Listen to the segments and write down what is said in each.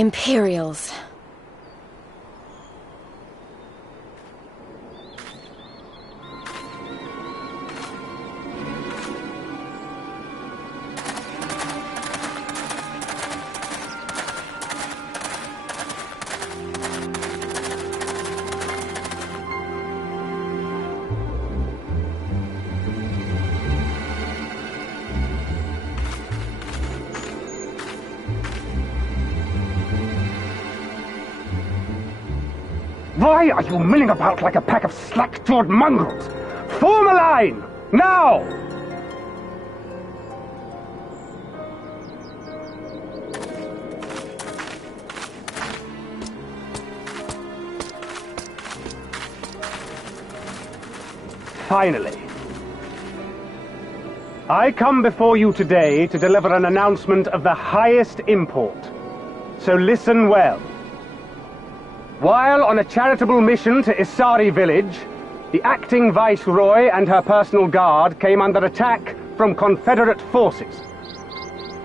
Imperials. Why are you milling about like a pack of slack-jawed mongrels? Form a line! Now! Finally. I come before you today to deliver an announcement of the highest import. So listen well. While on a charitable mission to Isari village, the acting Viceroy and her personal guard came under attack from Confederate forces.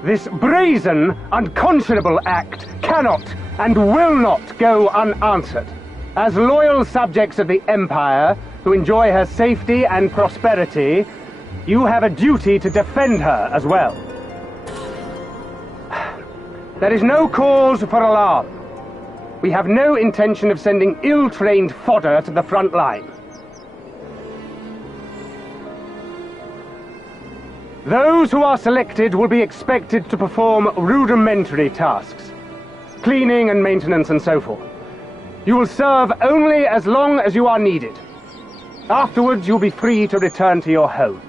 This brazen, unconscionable act cannot and will not go unanswered. As loyal subjects of the Empire who enjoy her safety and prosperity, you have a duty to defend her as well. There is no cause for alarm. We have no intention of sending ill-trained fodder to the front line. Those who are selected will be expected to perform rudimentary tasks, cleaning and maintenance and so forth. You will serve only as long as you are needed. Afterwards, you'll be free to return to your homes.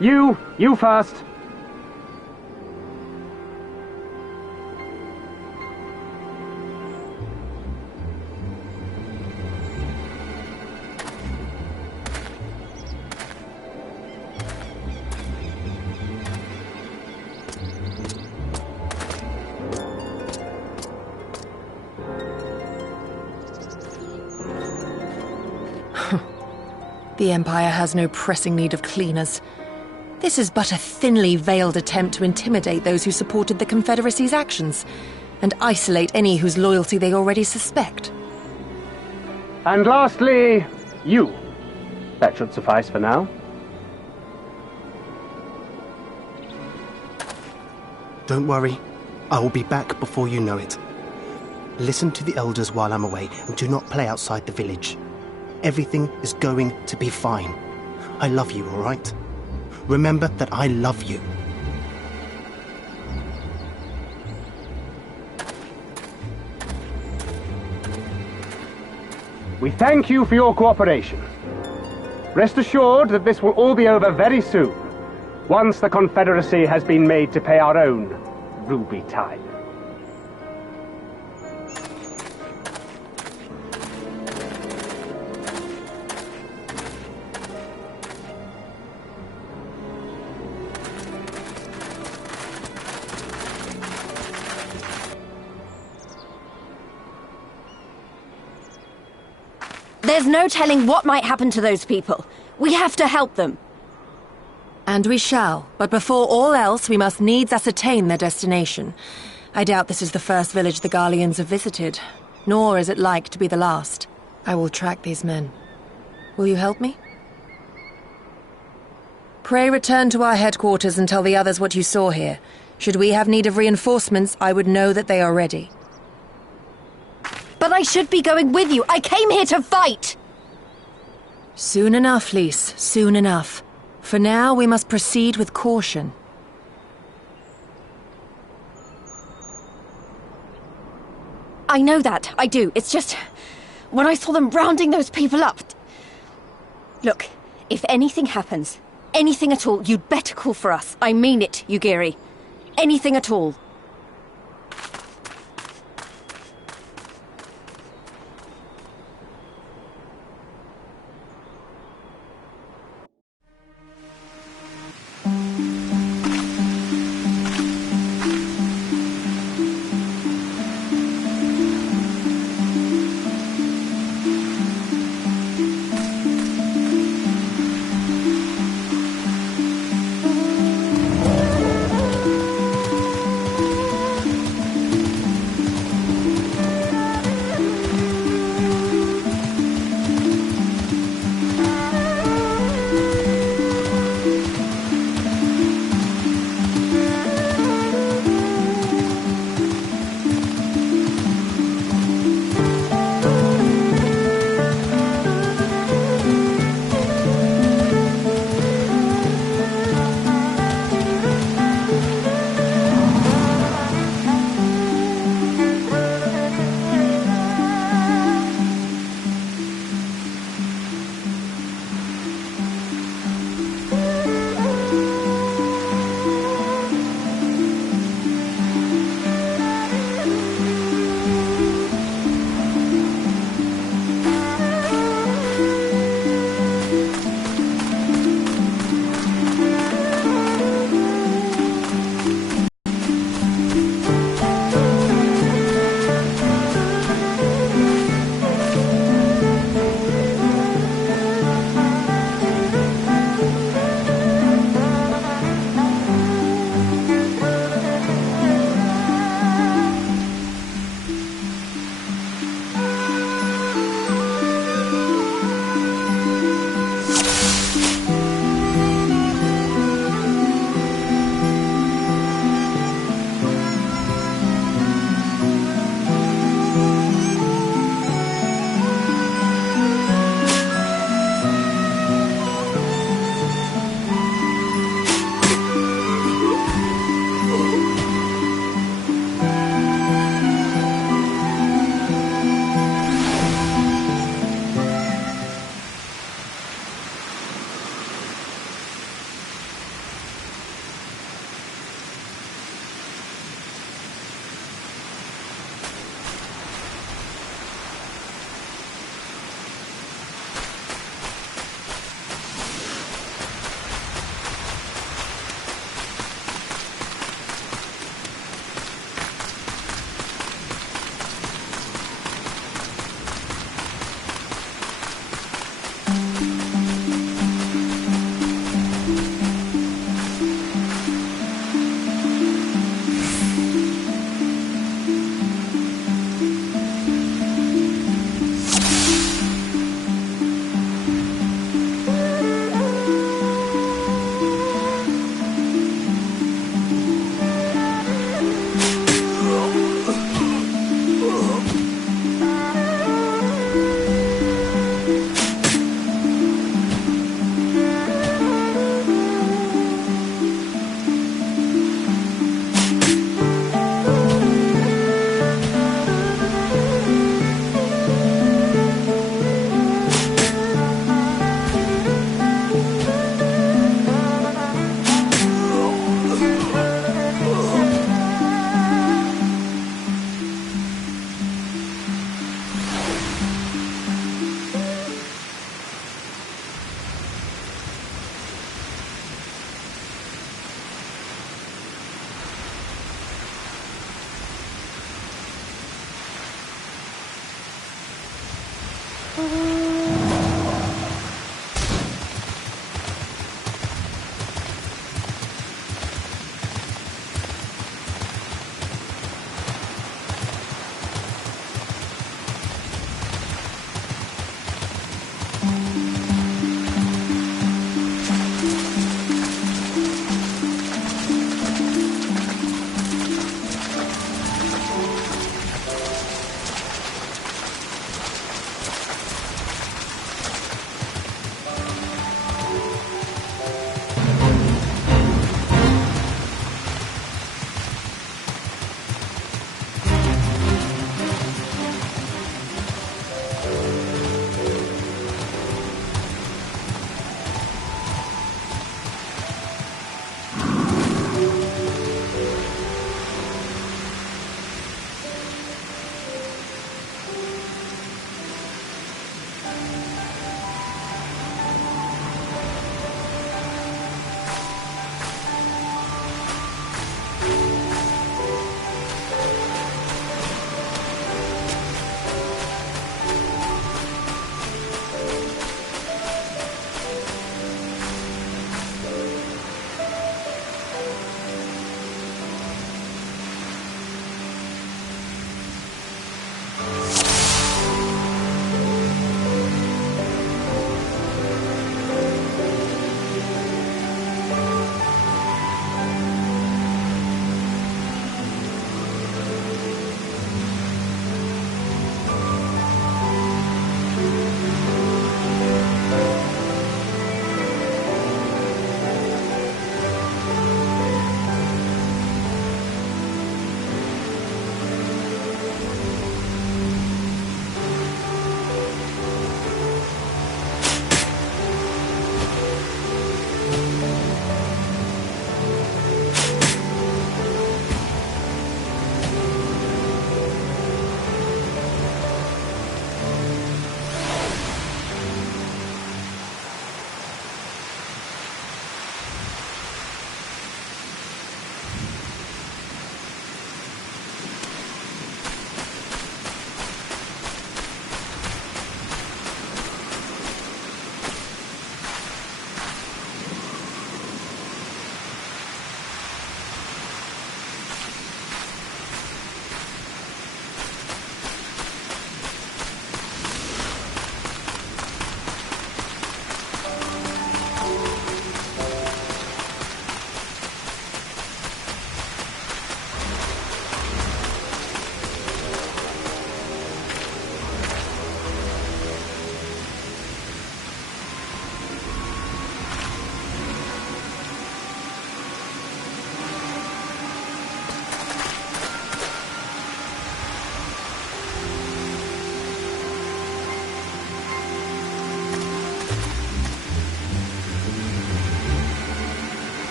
You first. The Empire has no pressing need of cleaners. This is but a thinly veiled attempt to intimidate those who supported the Confederacy's actions, and isolate any whose loyalty they already suspect. And lastly, you. That should suffice for now. Don't worry. I will be back before you know it. Listen to the elders while I'm away, and do not play outside the village. Everything is going to be fine. I love you, all right? Remember that I love you. We thank you for your cooperation. Rest assured that this will all be over very soon, once the Confederacy has been made to pay our own ruby tithe. There's no telling what might happen to those people. We have to help them. And we shall, but before all else, we must needs ascertain their destination. I doubt this is the first village the Garleans have visited, nor is it like to be the last. I will track these men. Will you help me? Pray return to our headquarters and tell the others what you saw here. Should we have need of reinforcements, I would know that they are ready. But I should be going with you. I came here to fight! Soon enough, Lise. Soon enough. For now, we must proceed with caution. I know that. I do. It's just... when I saw them rounding those people up... Look, if anything happens, anything at all, you'd better call for us. I mean it, Yugiri. Anything at all.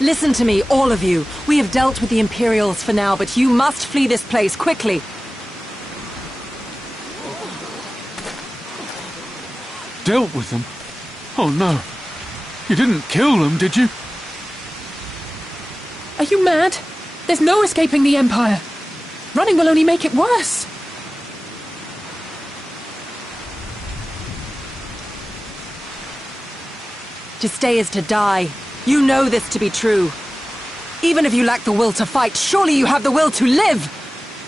Listen to me, all of you. We have dealt with the Imperials for now, but you must flee this place, quickly. Dealt with them? Oh no. You didn't kill them, did you? Are you mad? There's no escaping the Empire. Running will only make it worse. To stay is to die. You know this to be true. Even if you lack the will to fight, surely you have the will to live!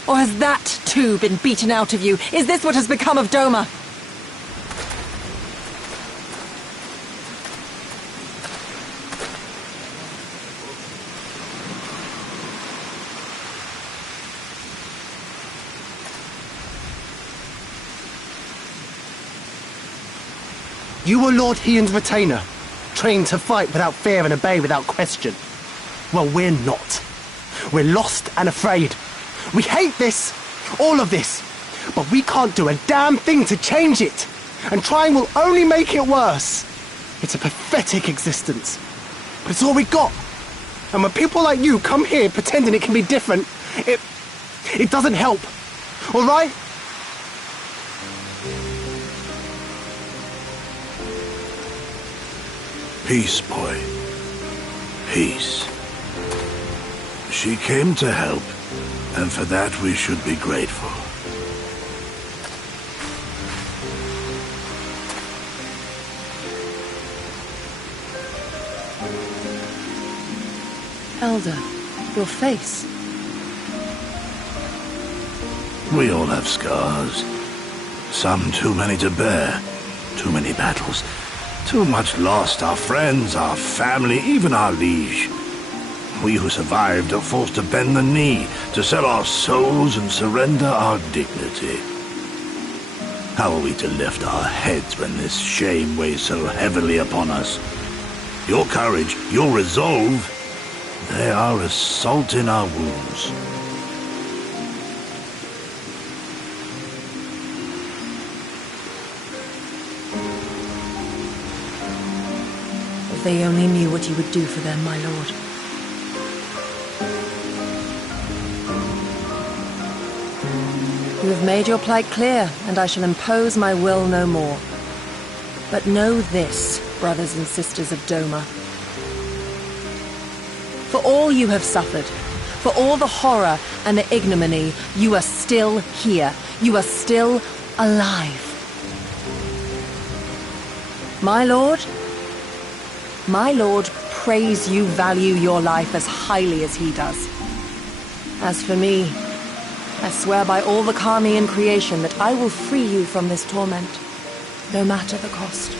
Or has that, too, been beaten out of you? Is this what has become of Doma? You were Lord Hien's retainer, trained to fight without fear and obey without question. Well, we're not. We're lost and afraid. We hate this, all of this, but we can't do a damn thing to change it. And trying will only make it worse. It's a pathetic existence, but it's all we got. And when people like you come here pretending it can be different, it doesn't help, all right? Peace, boy. Peace. She came to help, and for that we should be grateful. Elder, your face. We all have scars. Some too many to bear. Too many battles. Too much lost, our friends, our family, even our liege. We who survived are forced to bend the knee, to sell our souls and surrender our dignity. How are we to lift our heads when this shame weighs so heavily upon us? Your courage, your resolve, they are as salt in our wounds. If they only knew what you would do for them, my lord. You have made your plight clear, and I shall impose my will no more. But know this, brothers and sisters of Doma. For all you have suffered, for all the horror and the ignominy, you are still here. You are still alive. My lord prays you value your life as highly as he does. As for me, I swear by all the Kami in creation that I will free you from this torment, no matter the cost.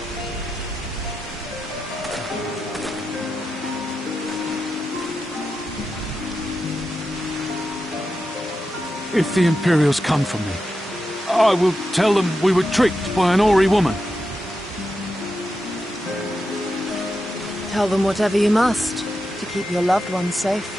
If the Imperials come for me, I will tell them we were tricked by an Ori woman. Tell them whatever you must, to keep your loved ones safe.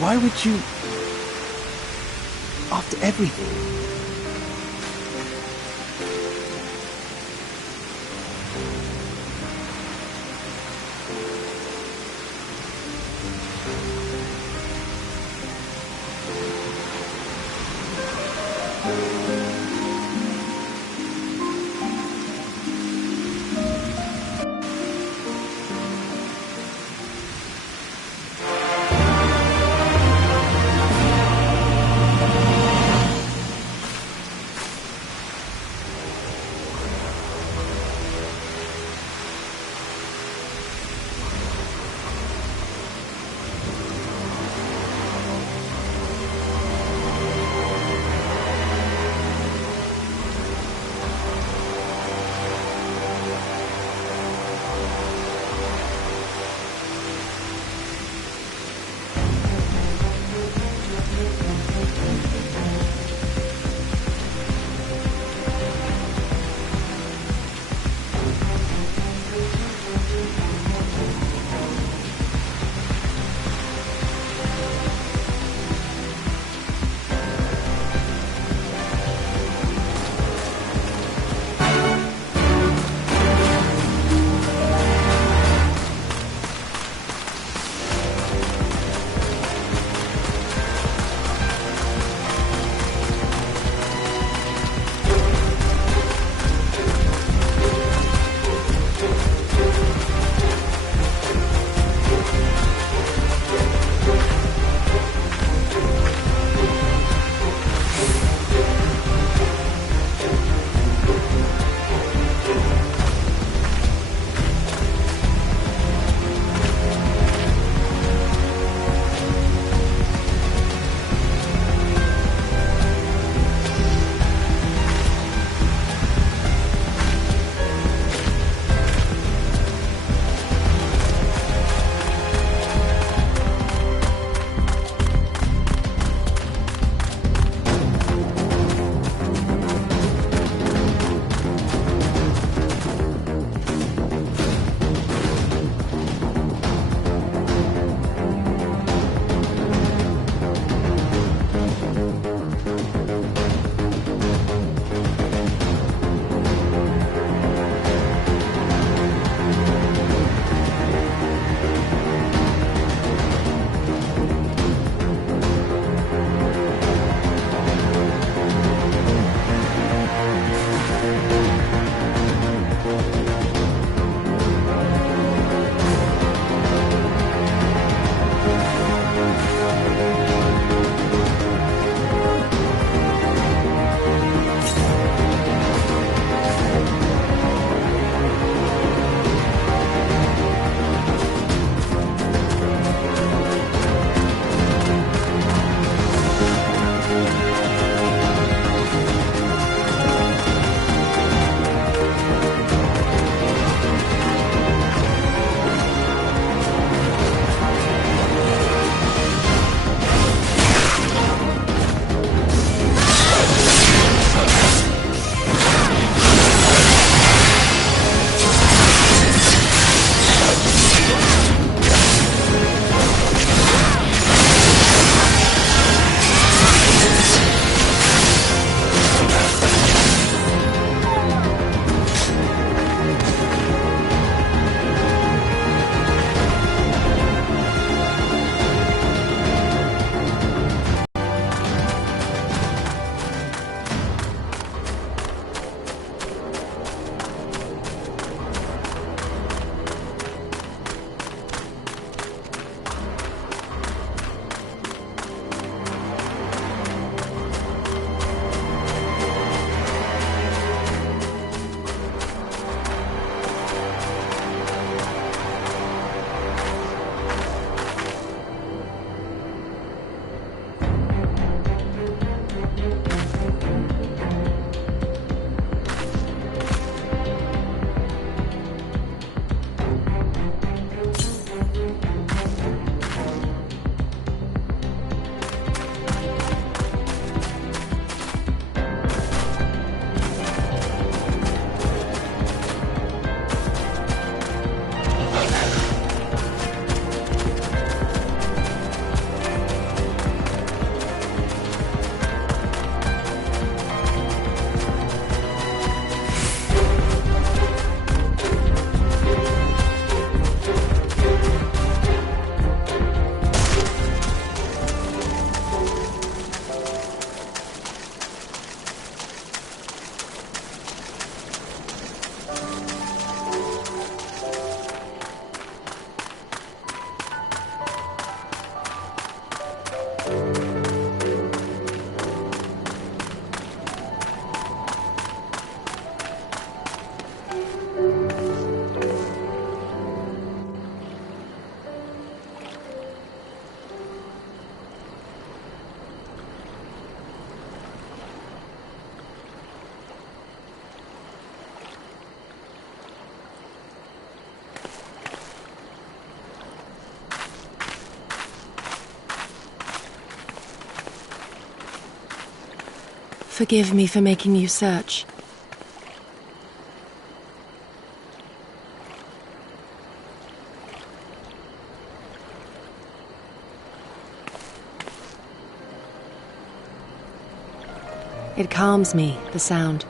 Why would you... After everything? Forgive me for making you search. It calms me, the sound.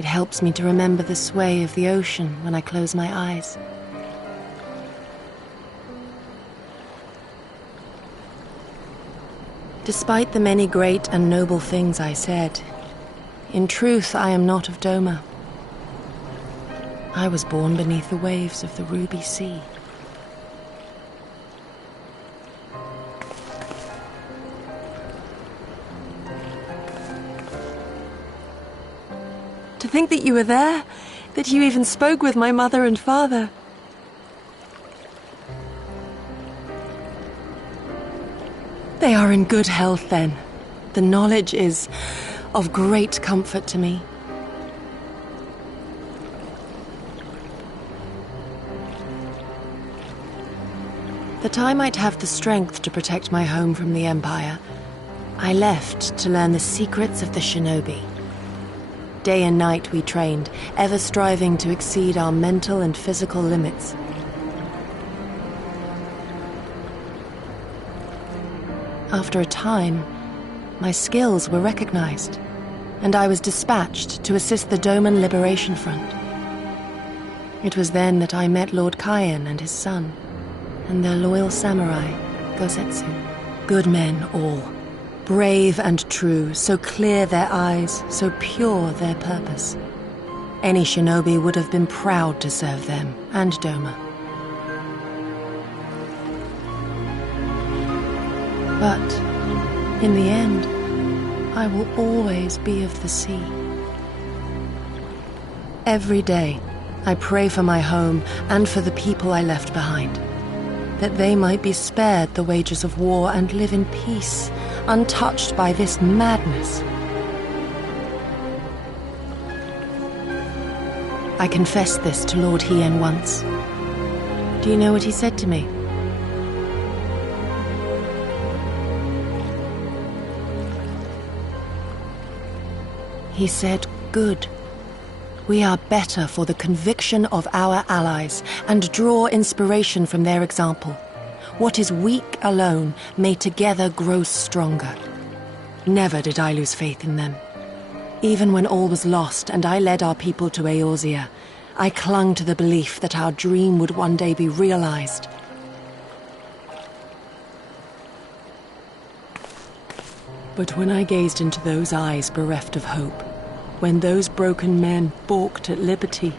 It helps me to remember the sway of the ocean when I close my eyes. Despite the many great and noble things I said, in truth I am not of Doma. I was born beneath the waves of the Ruby Sea. To think that you were there, that you even spoke with my mother and father. They are in good health, then. The knowledge is of great comfort to me. That I might have the strength to protect my home from the Empire, I left to learn the secrets of the shinobi. Day and night we trained, ever striving to exceed our mental and physical limits. After a time, my skills were recognized, and I was dispatched to assist the Doman Liberation Front. It was then that I met Lord Kayan and his son, and their loyal samurai, Gosetsu. Good men all, brave and true, so clear their eyes, so pure their purpose. Any shinobi would have been proud to serve them and Doma. But, in the end, I will always be of the sea. Every day, I pray for my home and for the people I left behind, that they might be spared the wages of war and live in peace, untouched by this madness. I confessed this to Lord Hien once. Do you know what he said to me? He said, "Good. We are better for the conviction of our allies, and draw inspiration from their example. What is weak alone may together grow stronger." Never did I lose faith in them. Even when all was lost and I led our people to Eorzea, I clung to the belief that our dream would one day be realized. But when I gazed into those eyes bereft of hope, when those broken men balked at liberty,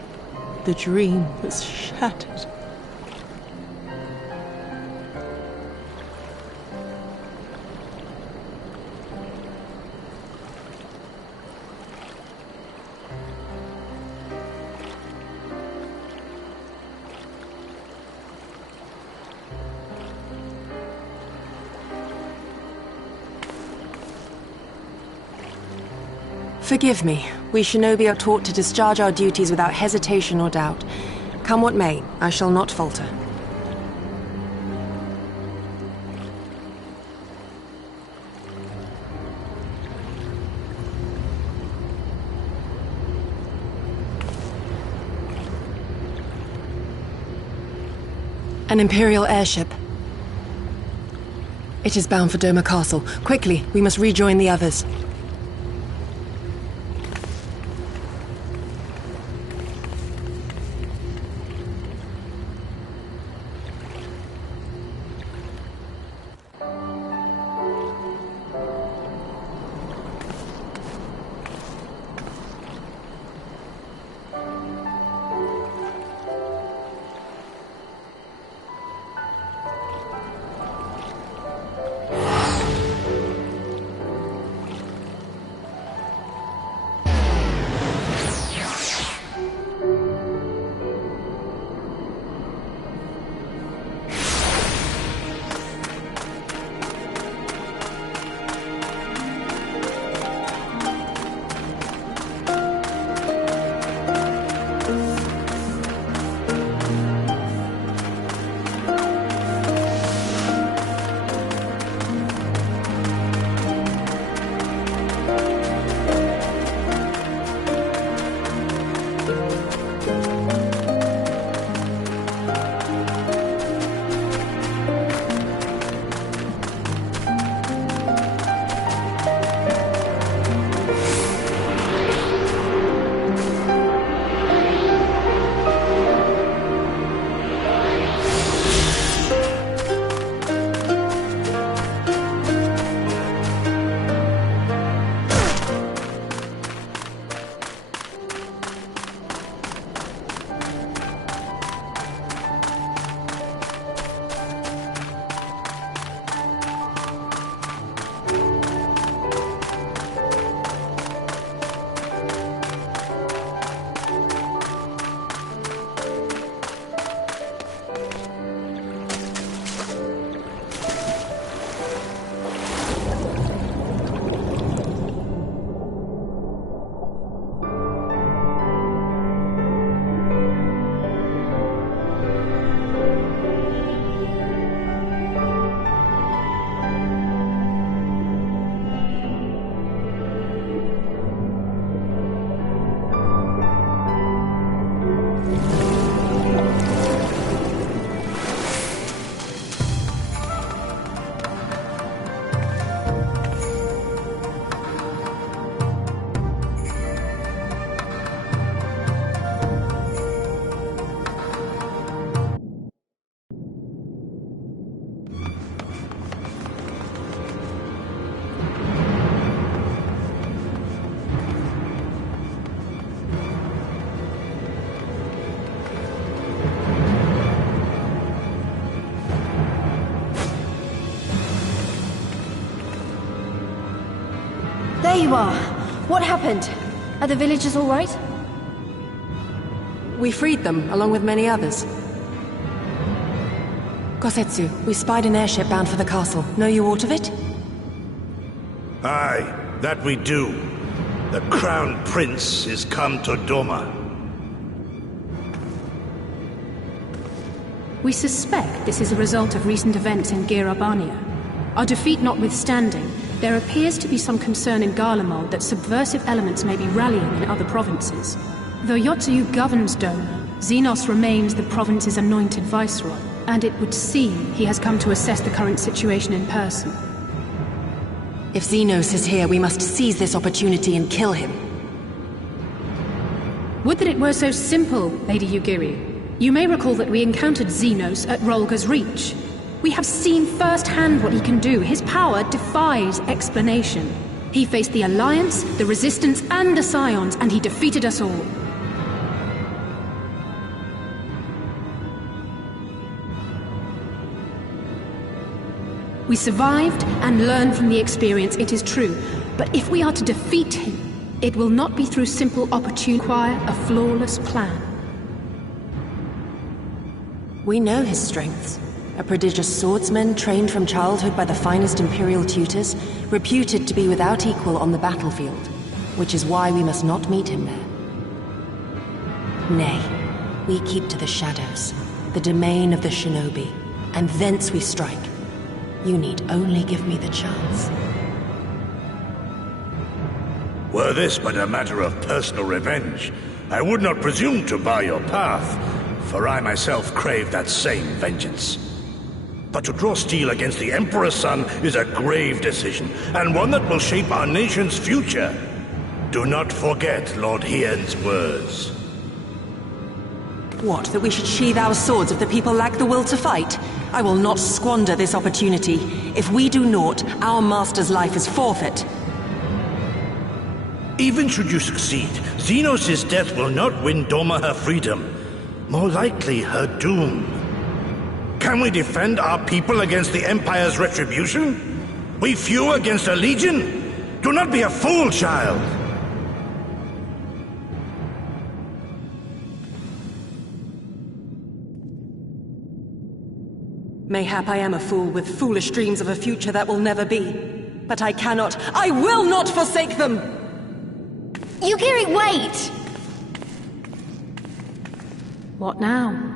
the dream was shattered. Forgive me. We shinobi are taught to discharge our duties without hesitation or doubt. Come what may, I shall not falter. An Imperial airship. It is bound for Doma Castle. Quickly, we must rejoin the others. There you are. What happened? Are the villagers all right? We freed them, along with many others. Gosetsu, we spied an airship bound for the castle. Know you aught of it? Aye, that we do. The Crown Prince is come to Doma. We suspect this is a result of recent events in Girabania. Our defeat notwithstanding, there appears to be some concern in Garlemald that subversive elements may be rallying in other provinces. Though Yotsuyu governs Doma, Xenos remains the province's anointed viceroy, and it would seem he has come to assess the current situation in person. If Xenos is here, we must seize this opportunity and kill him. Would that it were so simple, Lady Yugiri. You may recall that we encountered Xenos at Rolga's Reach. We have seen firsthand what he can do. His power defies explanation. He faced the Alliance, the Resistance, and the Scions, and he defeated us all. We survived and learned from the experience, it is true. But if we are to defeat him, it will not be through simple opportunity, require a flawless plan. We know his strengths. A prodigious swordsman trained from childhood by the finest Imperial tutors, reputed to be without equal on the battlefield, which is why we must not meet him there. Nay, we keep to the shadows, the domain of the shinobi, and thence we strike. You need only give me the chance. Were this but a matter of personal revenge, I would not presume to bar your path, for I myself crave that same vengeance. But to draw steel against the Emperor's son is a grave decision, and one that will shape our nation's future. Do not forget Lord Hien's words. What, that we should sheathe our swords if the people lack the will to fight? I will not squander this opportunity. If we do naught, our master's life is forfeit. Even should you succeed, Xenos' death will not win Doma her freedom. More likely, her doom. Can we defend our people against the Empire's retribution? We few against a legion? Do not be a fool, child! Mayhap I am a fool with foolish dreams of a future that will never be. But I cannot, I will not forsake them! Yugiri, wait! What now?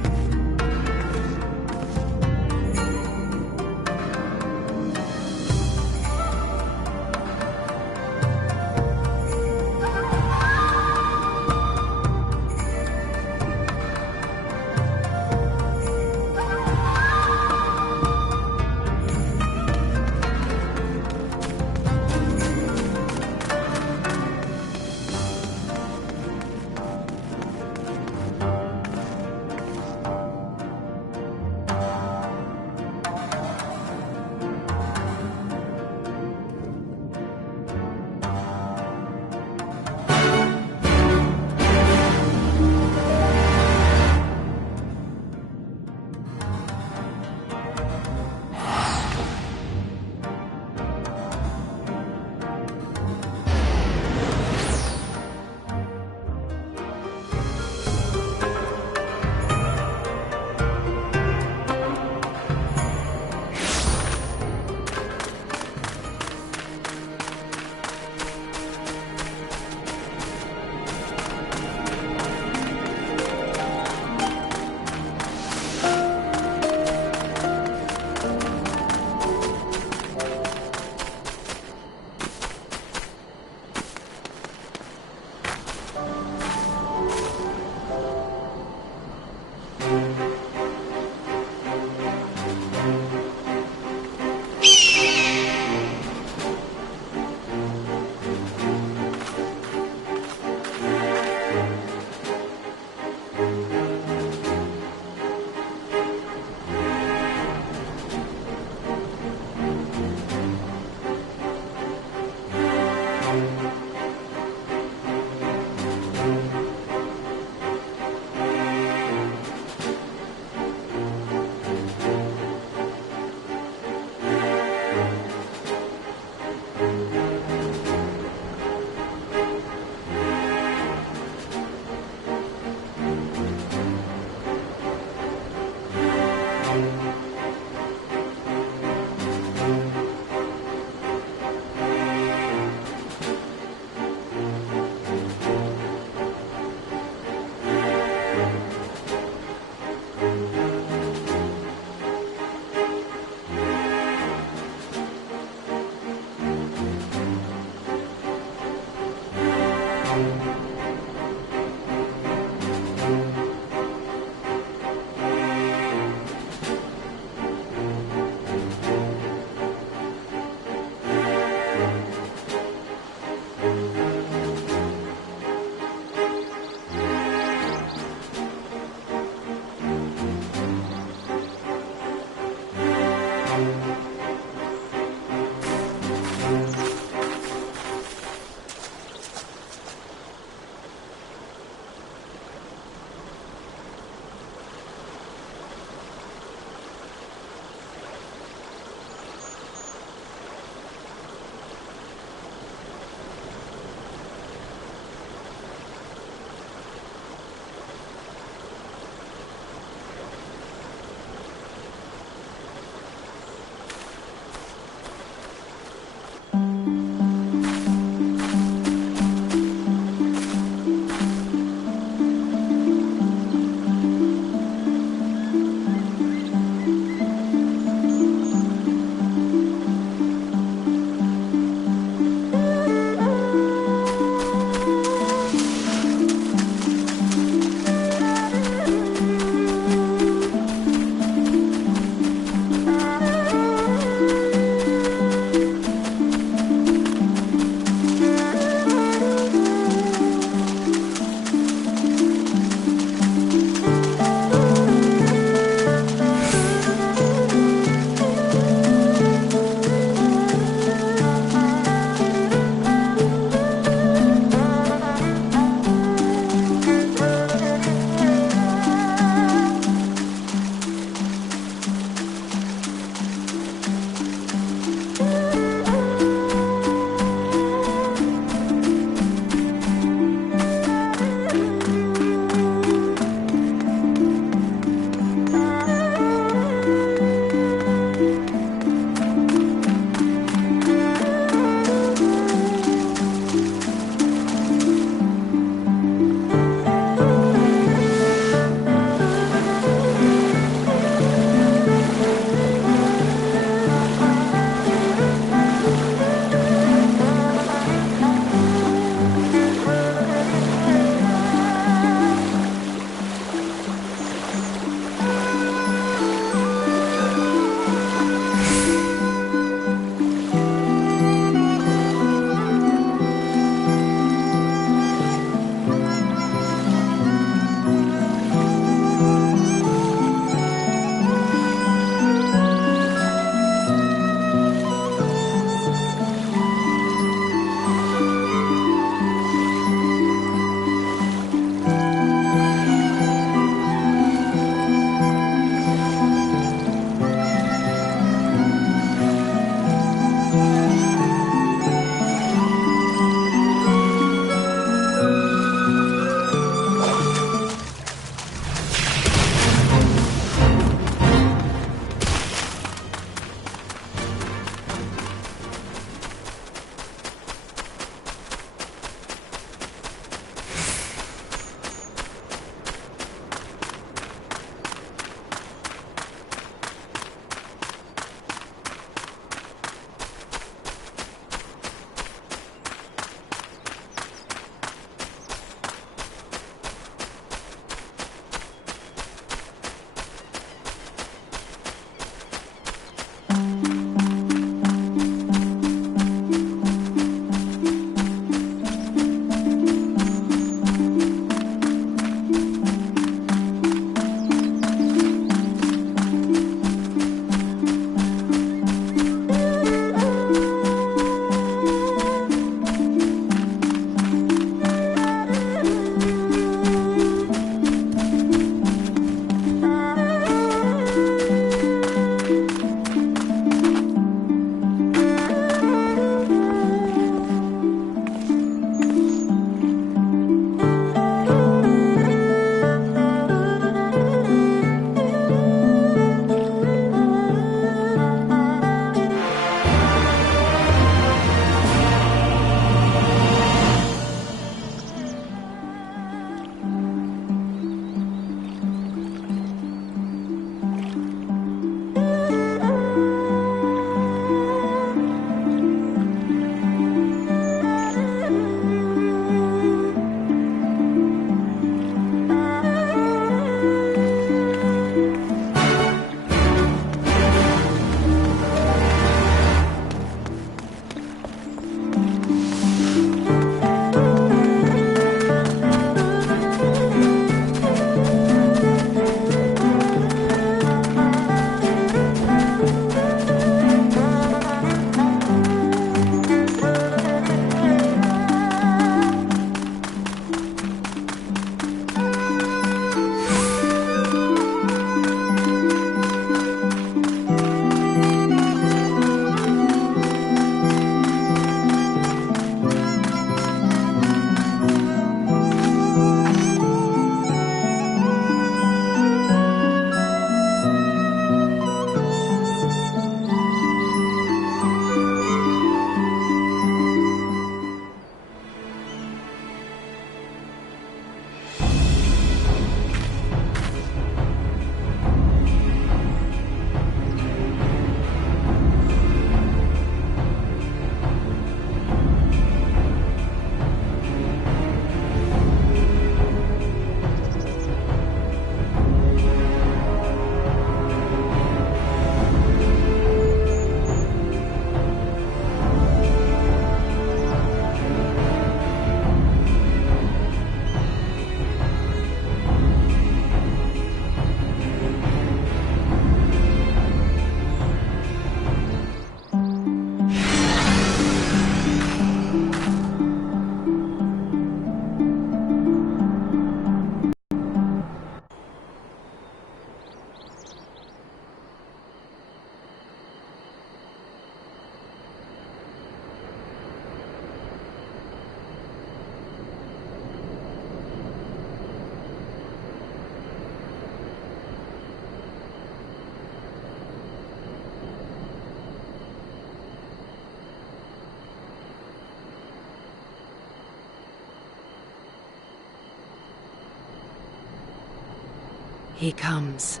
He comes.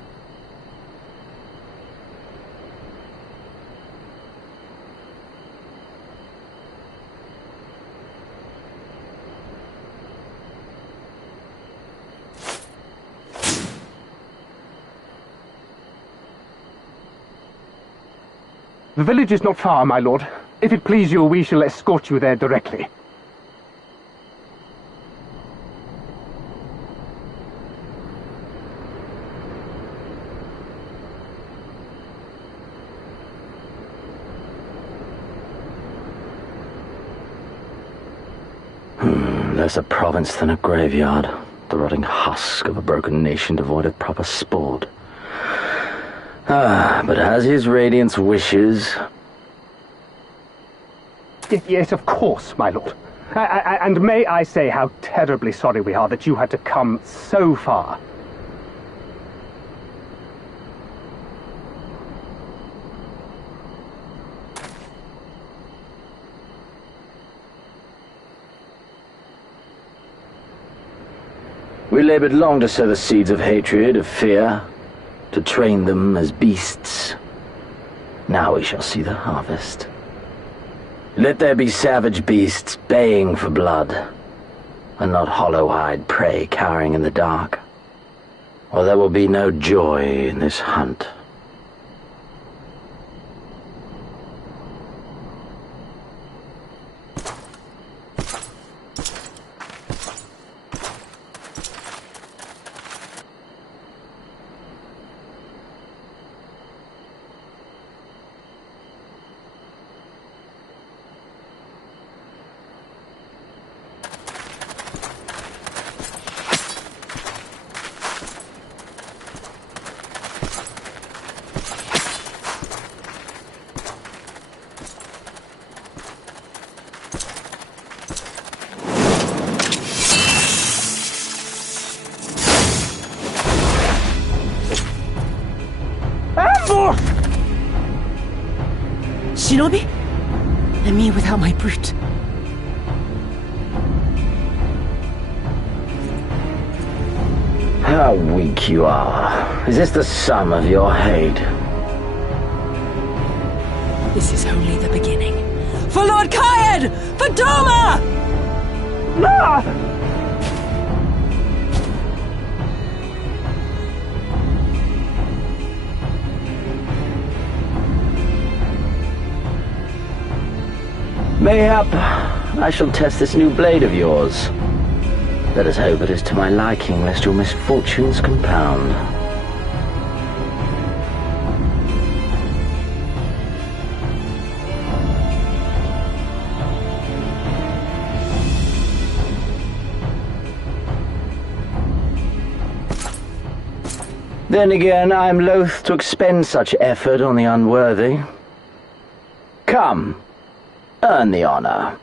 The village is not far, my lord. If it please you, we shall escort you there directly. Less a province than a graveyard. The rotting husk of a broken nation devoid of proper sport. But as his radiance wishes... Yes, of course, my lord. And may I say how terribly sorry we are that you had to come so far. We labored long to sow the seeds of hatred, of fear, to train them as beasts. Now we shall see the harvest. Let there be savage beasts baying for blood, and not hollow-eyed prey cowering in the dark, or there will be no joy in this hunt. Shinobi? And me without my brute. How weak you are. Is this the sum of your hate? This is only the beginning. For Lord Kayed! For Doma! Ah! Mayhap I shall test this new blade of yours. Let us hope it is to my liking, lest your misfortunes compound. Then again, I am loath to expend such effort on the unworthy. Come, earn the honor.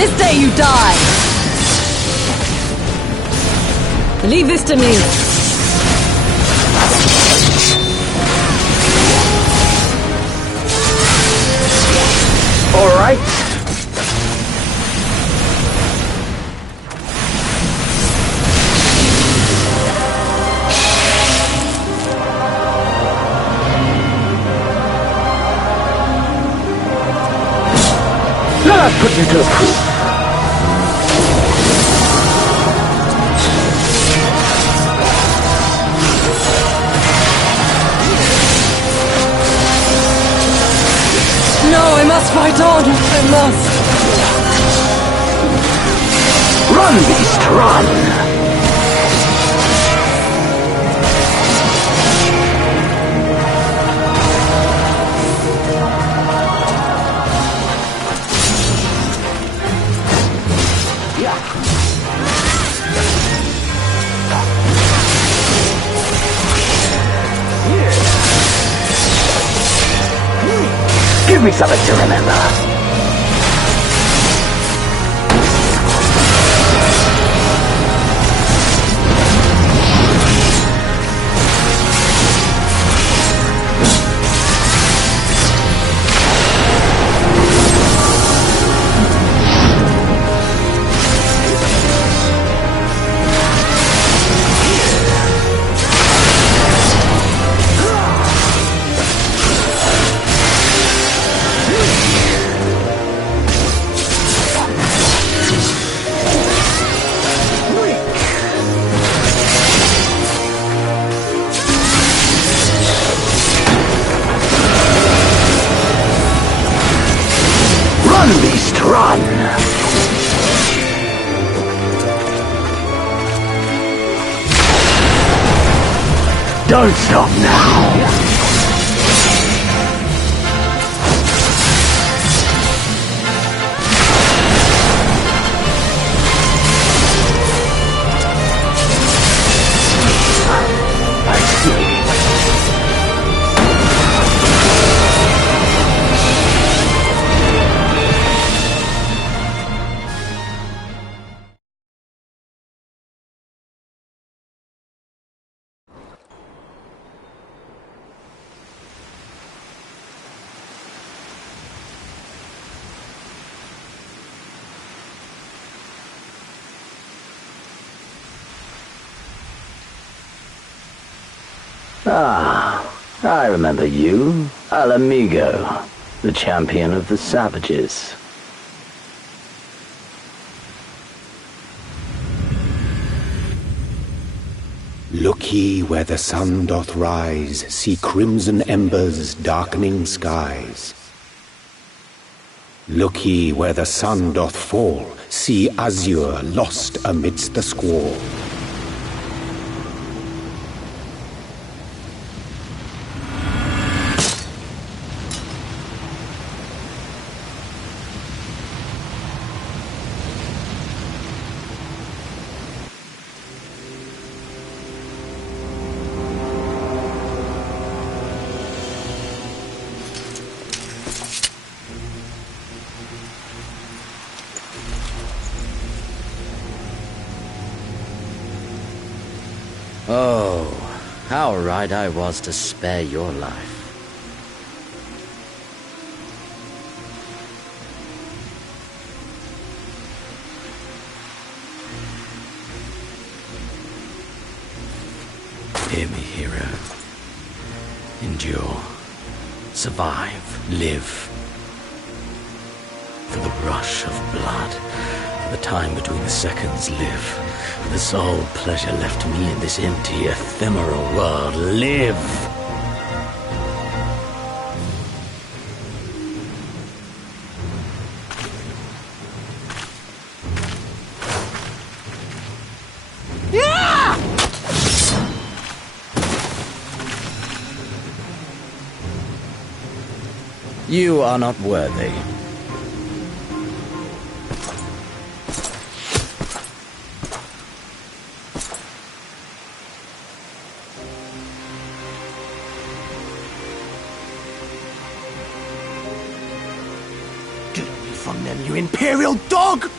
This day you die! Leave this to me! All right. Let us put you to the proof. No, I must fight on. I must. Run, beast, run! Give me something to remember. Run, beast, run! Don't stop now! Ah, I remember you. Al Amigo, the champion of the savages. Look ye where the sun doth rise, see crimson embers darkening skies. Look ye where the sun doth fall, see azure lost amidst the squall. Oh, how right I was to spare your life. Hear me, hero. Endure. Survive. Live. For the rush of blood. For the time between the seconds. Live. For the sole pleasure left me in this empty, ephemeral world. Live! You are not worthy. from them, you Imperial dog!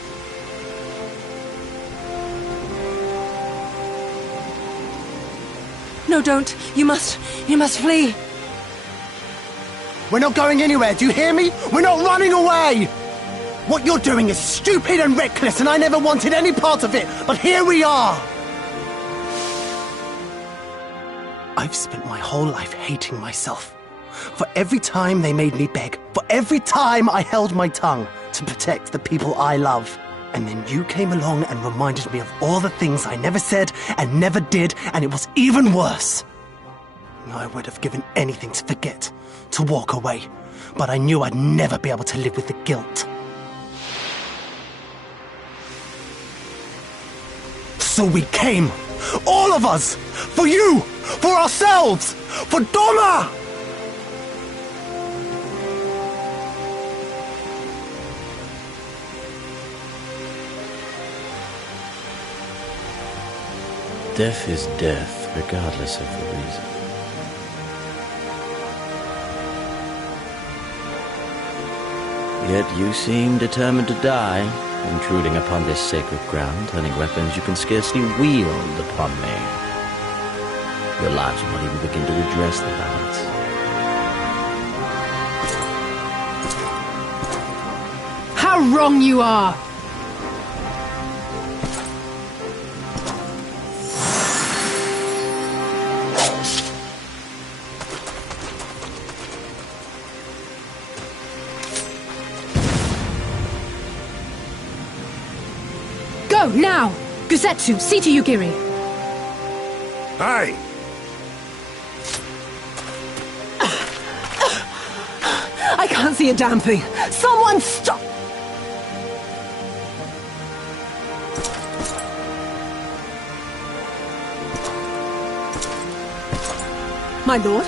No, don't. You must flee. We're not going anywhere, do you hear me? We're not running away! What you're doing is stupid and reckless, and I never wanted any part of it, but here we are! I've spent my whole life hating myself. For every time they made me beg, for every time I held my tongue to protect the people I love. And then you came along and reminded me of all the things I never said and never did, and it was even worse. I would have given anything to forget, to walk away, but I knew I'd never be able to live with the guilt. So we came, all of us, for you, for ourselves, for Doma! Death is death, regardless of the reason. Yet you seem determined to die, intruding upon this sacred ground, turning weapons you can scarcely wield upon me. Your lives will not even begin to redress the balance. How wrong you are! Go, now! Guzetsu, see to Yugiri! Hey! I can't see a damn thing. Someone stop! My lord?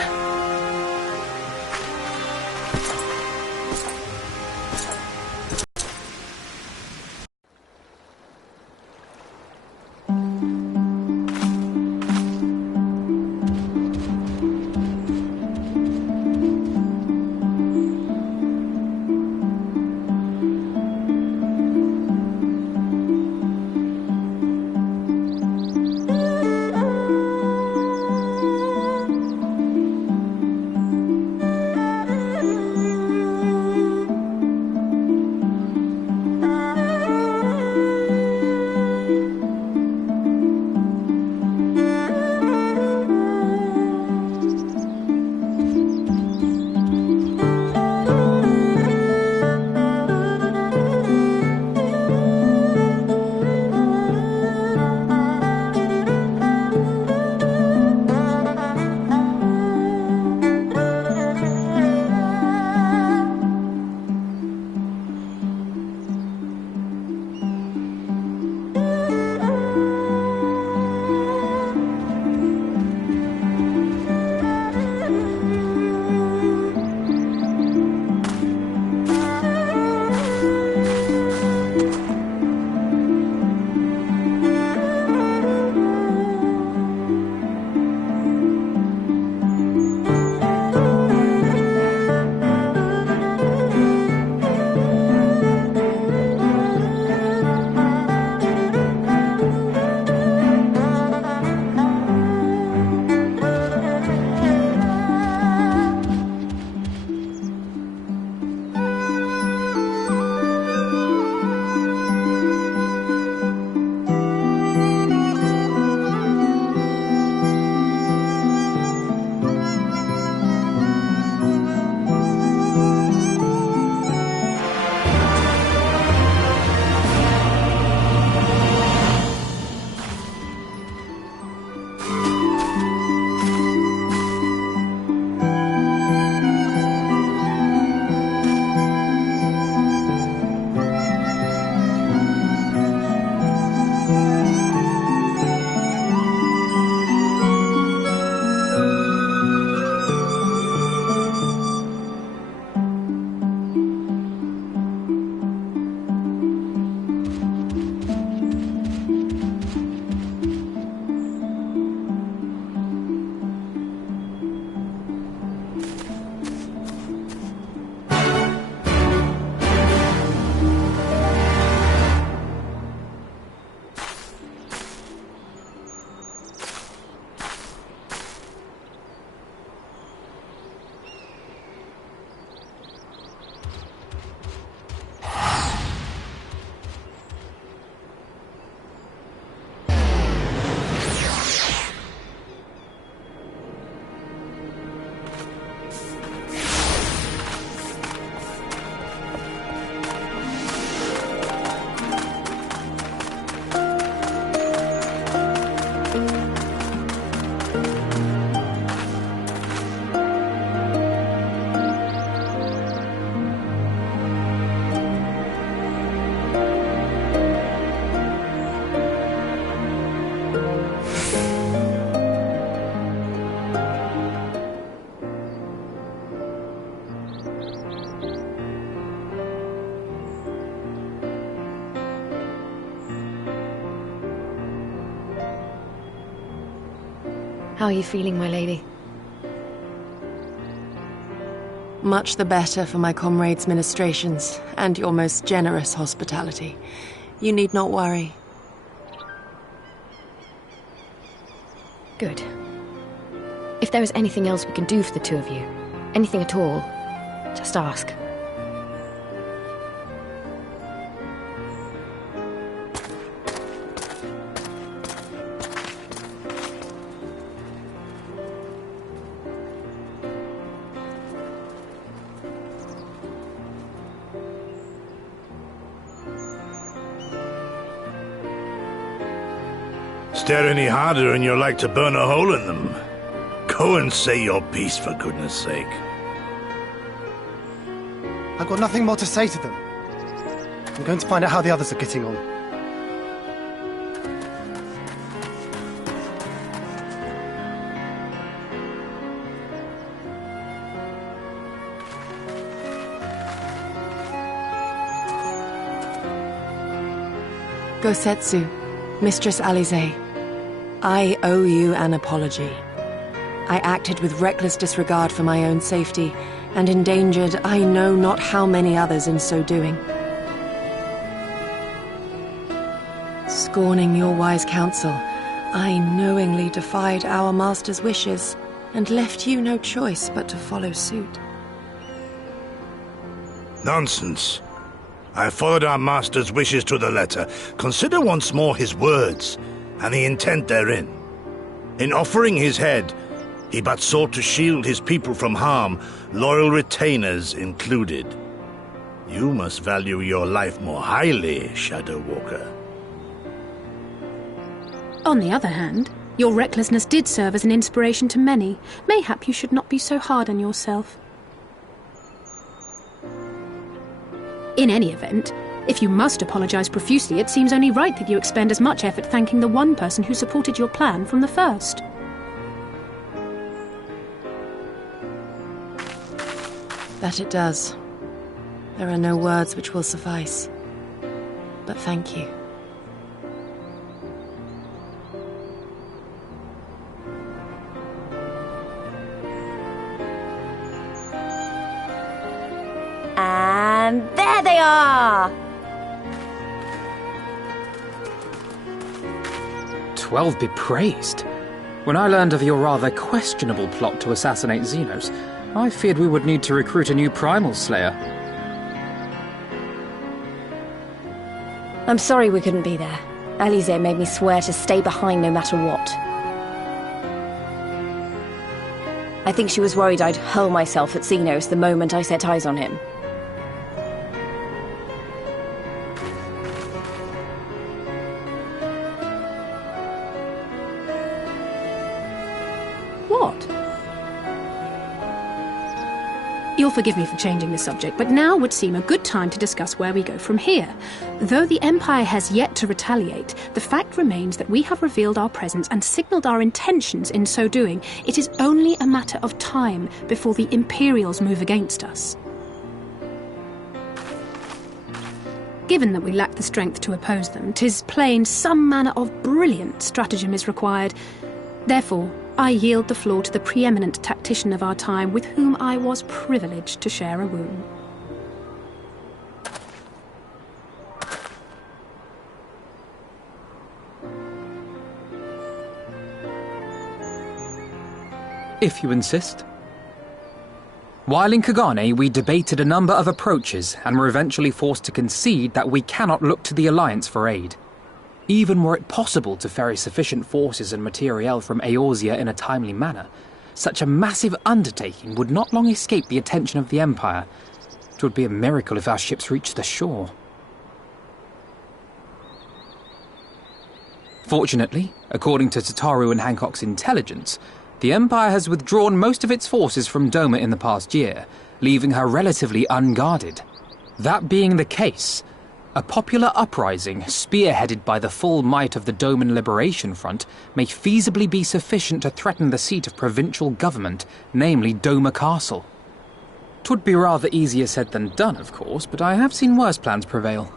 How are you feeling, my lady? Much the better for my comrades' ministrations and your most generous hospitality. You need not worry. Good. If there is anything else we can do for the two of you, anything at all, just ask. Stare any harder and you're like to burn a hole in them. Go and say your piece, for goodness sake. I've got nothing more to say to them. I'm going to find out how the others are getting on. Gosetsu, Mistress Alize, I owe you an apology. I acted with reckless disregard for my own safety, and endangered I know not how many others in so doing. Scorning your wise counsel, I knowingly defied our master's wishes, and left you no choice but to follow suit. Nonsense. I followed our master's wishes to the letter. Consider once more his words, and the intent therein. In offering his head, he but sought to shield his people from harm, loyal retainers included. You must value your life more highly, Shadow Walker. On the other hand, your recklessness did serve as an inspiration to many. Mayhap you should not be so hard on yourself. In any event, if you must apologize profusely, it seems only right that you expend as much effort thanking the one person who supported your plan from the first. That it does. There are no words which will suffice. But thank you. And there they are! 12 be praised. When I learned of your rather questionable plot to assassinate Xenos, I feared we would need to recruit a new Primal Slayer. I'm sorry we couldn't be there. Alize made me swear to stay behind no matter what. I think she was worried I'd hurl myself at Xenos the moment I set eyes on him. What? You'll forgive me for changing the subject, but now would seem a good time to discuss where we go from here. Though the Empire has yet to retaliate, the fact remains that we have revealed our presence and signalled our intentions in so doing. It is only a matter of time before the Imperials move against us. Given that we lack the strength to oppose them, 'tis plain some manner of brilliant stratagem is required. Therefore, I yield the floor to the preeminent tactician of our time, with whom I was privileged to share a room. If you insist. While in Kagane, we debated a number of approaches and were eventually forced to concede that we cannot look to the Alliance for aid. Even were it possible to ferry sufficient forces and materiel from Eorzea in a timely manner, such a massive undertaking would not long escape the attention of the Empire. It would be a miracle if our ships reached the shore. Fortunately, according to Tataru and Hancock's intelligence, the Empire has withdrawn most of its forces from Doma in the past year, leaving her relatively unguarded. That being the case, a popular uprising, spearheaded by the full might of the Doman Liberation Front, may feasibly be sufficient to threaten the seat of provincial government, namely Doma Castle. 'Twould be rather easier said than done, of course, but I have seen worse plans prevail.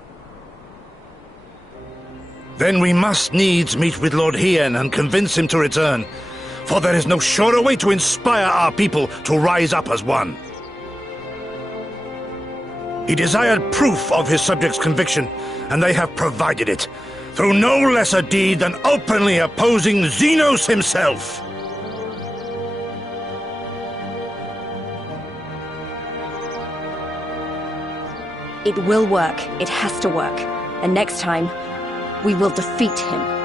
Then we must needs meet with Lord Hien and convince him to return. For there is no surer way to inspire our people to rise up as one. He desired proof of his subjects' conviction, and they have provided it, through no lesser deed than openly opposing Xenos himself. It will work. It has to work. And next time, we will defeat him.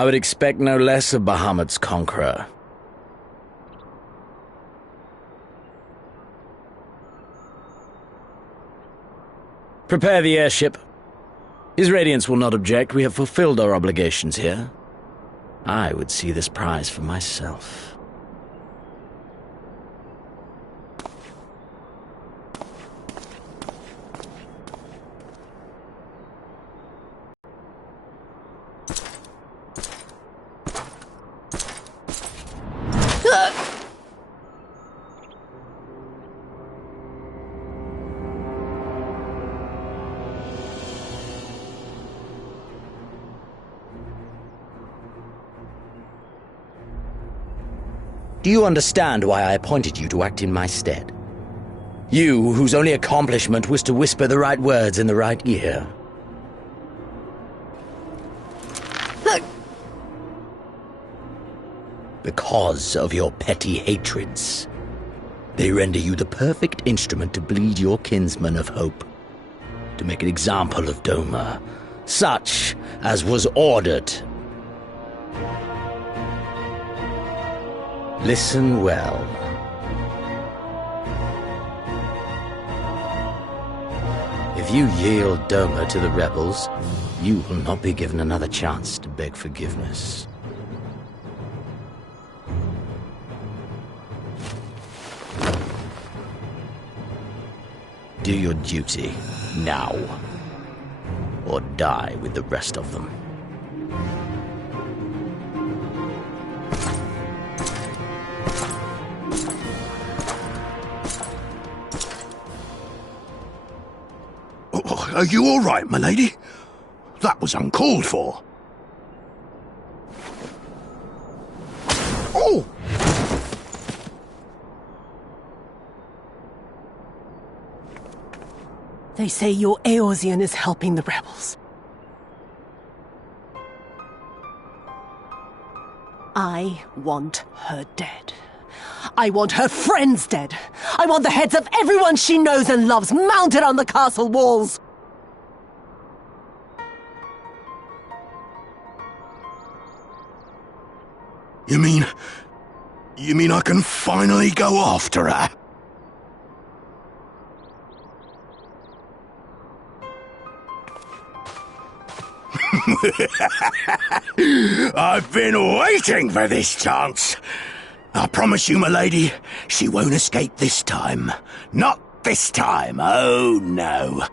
I would expect no less of Bahamut's conqueror. Prepare the airship. His Radiance will not object. We have fulfilled our obligations here. I would see this prize for myself. Do you understand why I appointed you to act in my stead? You, whose only accomplishment was to whisper the right words in the right ear. Because of your petty hatreds, they render you the perfect instrument to bleed your kinsman of hope, to make an example of Doma, such as was ordered. Listen well. If you yield Doma to the rebels, you will not be given another chance to beg forgiveness. Do your duty, now. Or die with the rest of them. Are you all right, my lady? That was uncalled for. Oh! They say your Eorzean is helping the rebels. I want her dead. I want her friends dead. I want the heads of everyone she knows and loves mounted on the castle walls. You mean I can finally go after her? I've been waiting for this chance. I promise you, my lady, she won't escape this time. Not this time, oh no.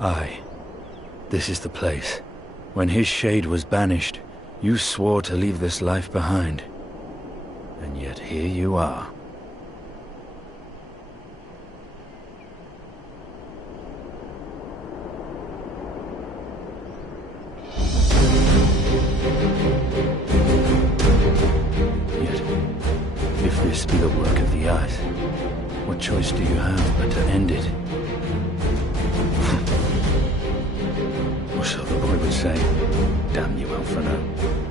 Aye, this is the place. When his shade was banished, you swore to leave this life behind. And yet here you are. Yet, if this be the work of the Ice, what choice do you have but to end it? Or so the boy would say. Damn you, Alphino.